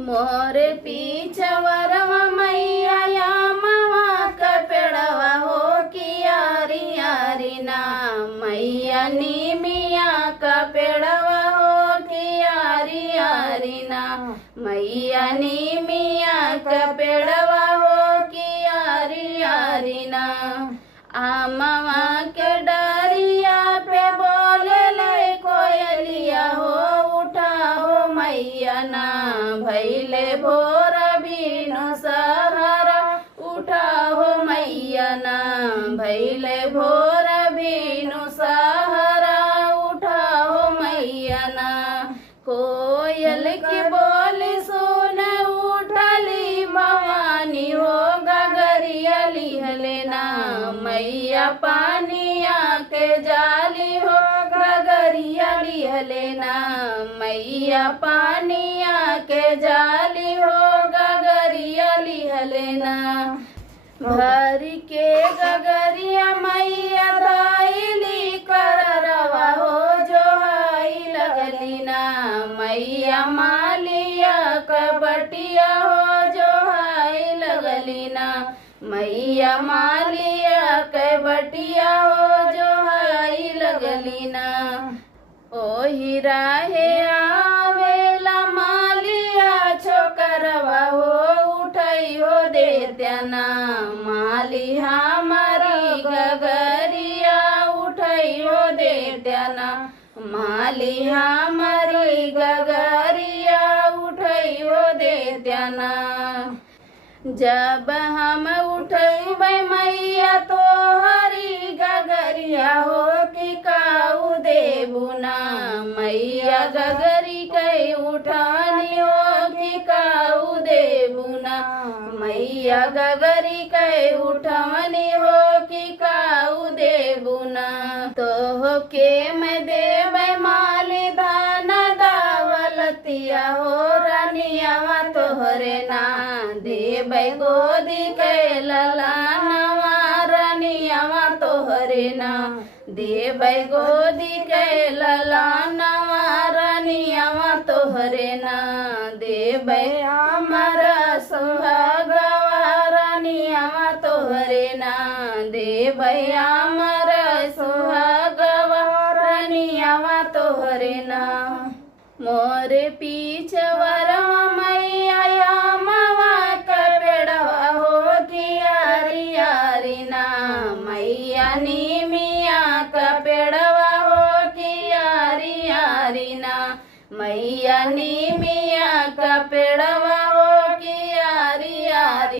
मोरे पीछवरवा मैया या मवा का पेड़वा हो कियारी यारी ना मैया नीमिया का पेड़वा हो कियारी यारी ना मैया नीमिया का पेड़वा हो कियारी यारी ना आमवा के डरिया पे बोले ले कोयलिया हो उठा हो मैया ना भैले भोर बीनु सहारा उठा हो मैया ना भैले भोर बीनु सहारा उठा हो मैया ना कोयल की बोली सुन उठली भवानी हो गगरिया लिहलेना मैया पानिया के जाली हो गगरिया लिहलेना मैया पानिया के जाली हो गगरिया लिहलेना भरी के गगरिया मैया दाइली कररवा हो जो हाई लगलीना मैया मालिया कबटिया हो जो हाई लगलीना मैया मालिया कबटिया हो जो हाई लगलीना ओ हीरा हे आवेला मालिया छोकरवा हो उठाई हो देत्याना माली हमारी गगरिया उठाई हो देत्याना माली हमारी गगरिया उठाई हो देत्याना जब हम उठबै मैया तो हरी गगरिया हो कि काऊ देबुना मैया गगरी कई उठानी हो कि काऊ देबुना मैया गगरी कई उठानी हो कि काऊ देबुना तो के मैं देबै माली धान दावलतिया हो रानिया तोहरे ना देबै गोदी के ललानवा रानिया तोहरे ना देबै गोदी के ललानवा रानिया तोहरे ना देबै हमारा सुहागवा रानिया तोहरे ना देबै हमारा सुहागवा रानिया तोहरे ना मोरे पीछवा